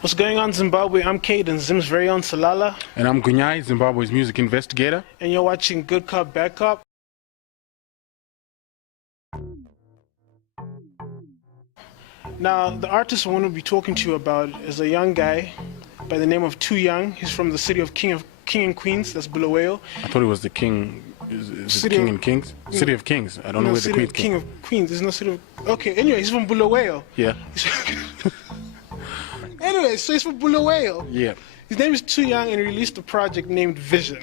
What's going on, Zimbabwe? I'm Caden, Zim's very own Salala. And I'm Gunyai, Zimbabwe's music investigator. And you're watching Good Cop, Bad Cop. Now, the artist I want to be talking to you about is a young guy by the name of Too Young. He's from the city of King and Queens, that's Bulawayo. I thought it was the King. Is it King and Kings? City of Kings. I don't know where the Queen King of Queens. There's no city of... Okay, anyway, he's from Bulawayo. Yeah. Anyway, so he's from Bulawayo. Yeah. His name is Too Young, and he released a project named Vision.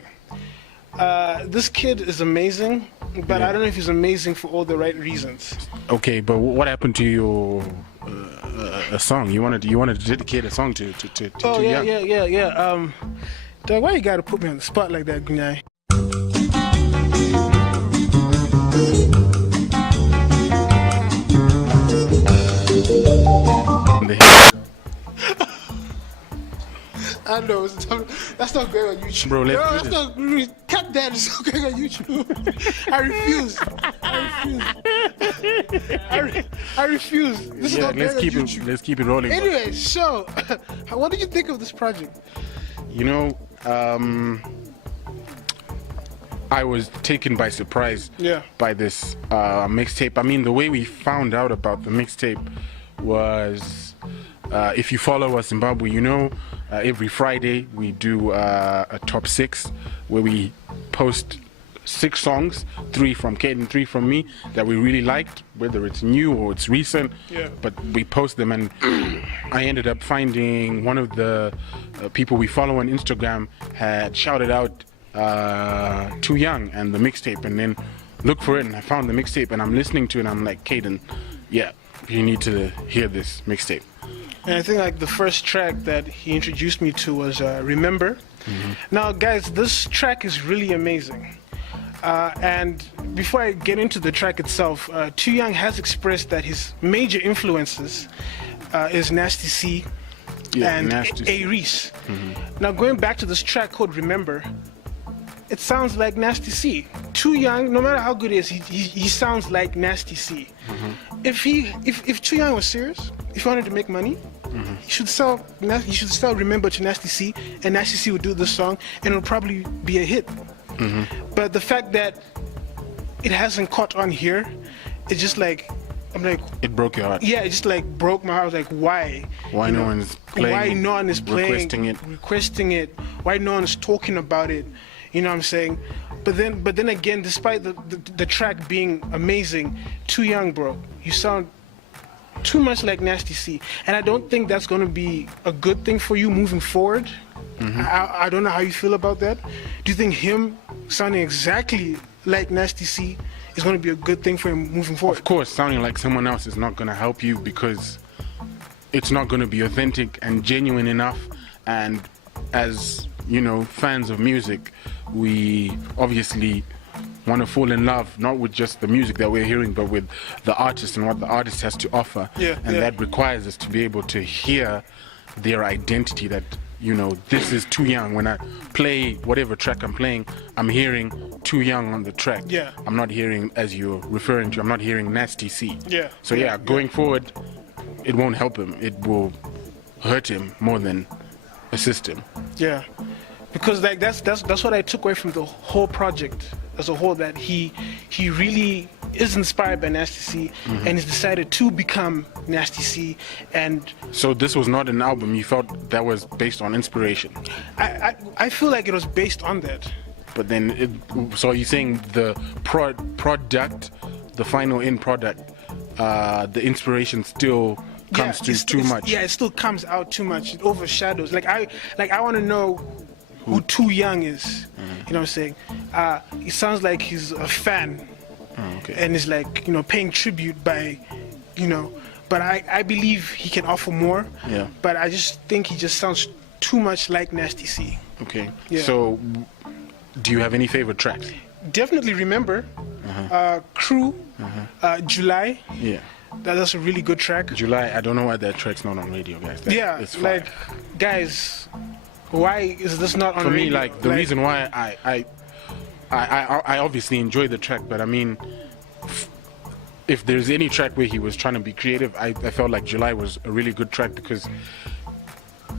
This kid is amazing, but I don't know if he's amazing for all the right reasons. Okay, but what happened to your a song? You wanted to dedicate a song to Too Young? Yeah. Dog, why you gotta put me on the spot like that, Gunyai? I know, that's not going on YouTube. Bro, let's that's not, cut that, it's not going on YouTube. I refuse. This is not going on YouTube. Let's keep it rolling. Anyway, so, what did you think of this project? You know, I was taken by surprise by this mixtape. I mean, the way we found out about the mixtape was, if you follow us Zimbabwe, you know, every Friday we do a top 6 where we post 6 songs, 3 from Kate and 3 from me, that we really liked, whether it's new or it's recent. But we post them, and I ended up finding one of the people we follow on Instagram had shouted out Too Young and the mixtape, and then look for it, and I found the mixtape, and I'm listening to it, and I'm like, Caden, yeah, you need to hear this mixtape. And I think like the first track that he introduced me to was Remember. Now guys, this track is really amazing. And before I get into the track itself, Too Young has expressed that his major influences is Nasty C and A. Reese. Now going back to this track called Remember, it sounds like Nasty C. Too Young, no matter how good he is, he sounds like Nasty C. If Too Young was serious, if he wanted to make money, he should sell Remember to Nasty C, and Nasty C would do this song, and it'll probably be a hit. But the fact that it hasn't caught on here, it's just like, I'm like, it broke your heart. Yeah, it just like broke my heart. I was like, why? Why no one's playing? Why no one is playing? Requesting it. Why no one is talking about it? You know what I'm saying? But then again, despite the track being amazing, Too Young, bro, you sound too much like Nasty C, and I don't think that's going to be a good thing for you moving forward. I don't know how you feel about that. Do you think him sounding exactly like Nasty C is going to be a good thing for him moving forward? Of course, sounding like someone else is not going to help you, because it's not going to be authentic and genuine enough. And as you know, fans of music, we obviously want to fall in love not with just the music that we're hearing, but with the artist and what the artist has to offer. That requires us to be able to hear their identity, that, you know, this is Too Young. When I play whatever track I'm playing, I'm hearing Too Young on the track. I'm not hearing, as you're referring to, I'm not hearing Nasty C. So going forward, it won't help him. It will hurt him more than assist him. Because like that's what I took away from the whole project as a whole, that he really is inspired by Nasty C and has decided to become Nasty C. And so this was not an album, you felt that was based on inspiration? I feel like it was based on that. But then so you're saying the product, the final end product, the inspiration still comes too much? Yeah, it still comes out too much. It overshadows. Like I want to know who Too Young is. You know what I'm saying? It sounds like he's a fan, and is like, you know, paying tribute by, you know. But I believe he can offer more. But I just think he just sounds too much like Nasty C. So, do you have any favorite tracks? Definitely Remember, Crew, July. That's a really good track. July, I don't know why that track's not on radio, guys. It's like, guys, why is this not on radio? For me, like, the reason why I obviously enjoy the track, but I mean, if there's any track where he was trying to be creative, I felt like July was a really good track, because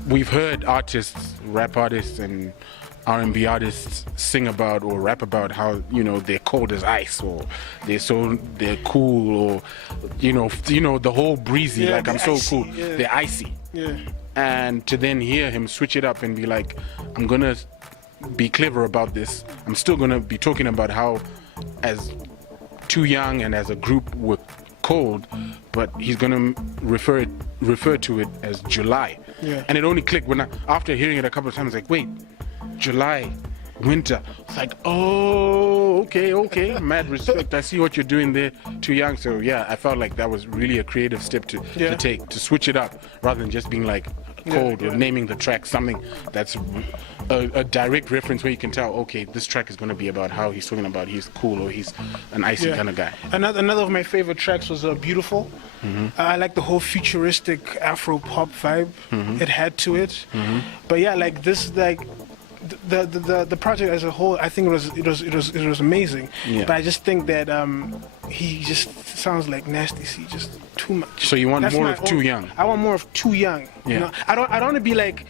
we've heard artists, rap artists and R&B artists sing about or rap about how, you know, they're cold as ice, or they're cool, or you know the whole breezy, like I'm so icy, cool. Yeah. They're icy. Yeah. And to then hear him switch it up and be like, I'm gonna be clever about this. I'm still gonna be talking about how as Too Young and as a group we're cold, but he's gonna refer to it as July. Yeah. And it only clicked when after hearing it a couple of times, like, wait, July, winter. It's like, oh, okay, mad respect. I see what you're doing there, Too Young. So yeah, I felt like that was really a creative step to take, to switch it up rather than just being like cold or naming the track something that's a direct reference where you can tell, okay, this track is going to be about how he's talking about he's cool or he's an icy kind of guy. Another of my favorite tracks was Beautiful. I like the whole futuristic Afro pop vibe it had to it. But yeah, like this, like the project as a whole, I think it was amazing. But I just think that he just sounds like Nasty C, just too much. So you want more of Too Young? I want more of Too Young. Yeah. You know? I don't want to be like,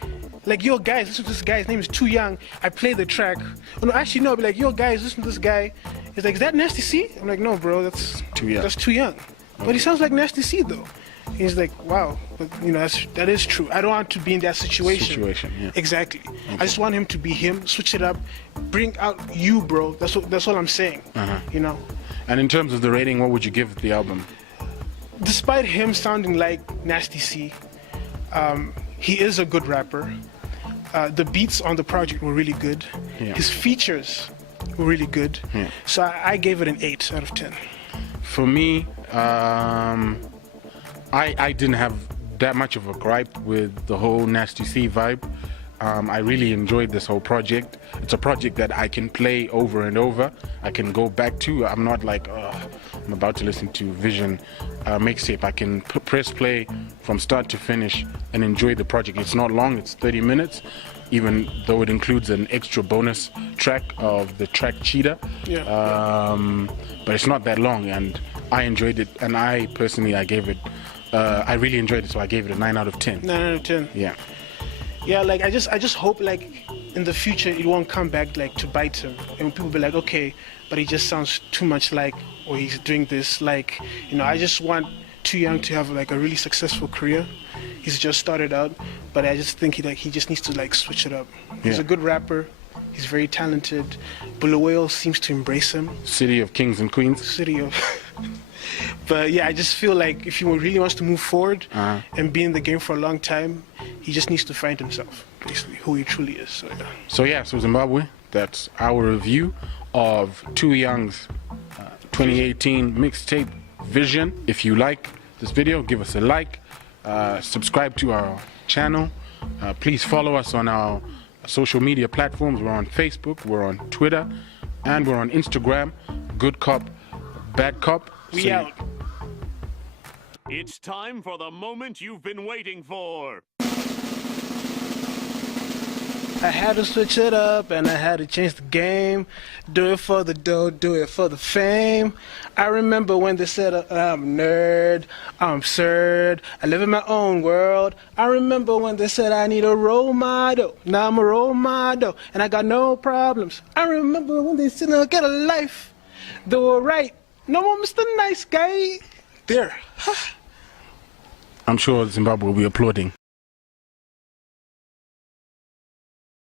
yo guys, listen to this guy, his name is Too Young. I play the track. Oh, no, actually no, I'll be like, yo guys, listen to this guy. He's like, is that Nasty C? I'm like, no bro, that's Too Young. That's Too Young. But he sounds like Nasty C though. He's like, wow, but you know, that is true. I don't want to be in that situation. Yeah. Exactly. Okay. I just want him to be him, switch it up, bring out you, bro. That's all I'm saying. You know. And in terms of the rating, what would you give the album? Despite him sounding like Nasty C, he is a good rapper. The beats on the project were really good. Yeah. His features were really good. Yeah. So I gave it an 8 out of 10. For me, I didn't have that much of a gripe with the whole Nasty C vibe. I really enjoyed this whole project. It's a project that I can play over and over. I can go back to. I'm not like, I'm about to listen to Vision Mixtape. I can press play from start to finish and enjoy the project. It's not long, it's 30 minutes, even though it includes an extra bonus track of the track Cheetah. But it's not that long, and I enjoyed it, and I personally, I really enjoyed it, so I gave it a 9 out of 10. 9 out of 10. Yeah. Yeah, like I just hope like in the future it won't come back like to bite him, and people be like, okay, but he just sounds too much like, or he's doing this like, you know. I just want Too Young to have like a really successful career. He's just started out, but I just think he just needs to like switch it up. He's a good rapper. He's very talented. Bulawayo seems to embrace him. City of Kings and Queens. City of. But yeah, I just feel like if he really wants to move forward and be in the game for a long time, he just needs to find himself, basically, who he truly is. So Zimbabwe, that's our review of Too Young's 2018 mixtape Vision. If you like this video, give us a like, subscribe to our channel, please follow us on our social media platforms. We're on Facebook, we're on Twitter, and we're on Instagram. Good Cop, Bad Cop. We out. It's time for the moment you've been waiting for. I had to switch it up and I had to change the game. Do it for the dough, do it for the fame. I remember when they said I'm a nerd, I'm absurd, I live in my own world. I remember when they said I need a role model. Now I'm a role model and I got no problems. I remember when they said I get a life. They were right. No more Mr. Nice Guy. There. I'm sure Zimbabwe will be applauding.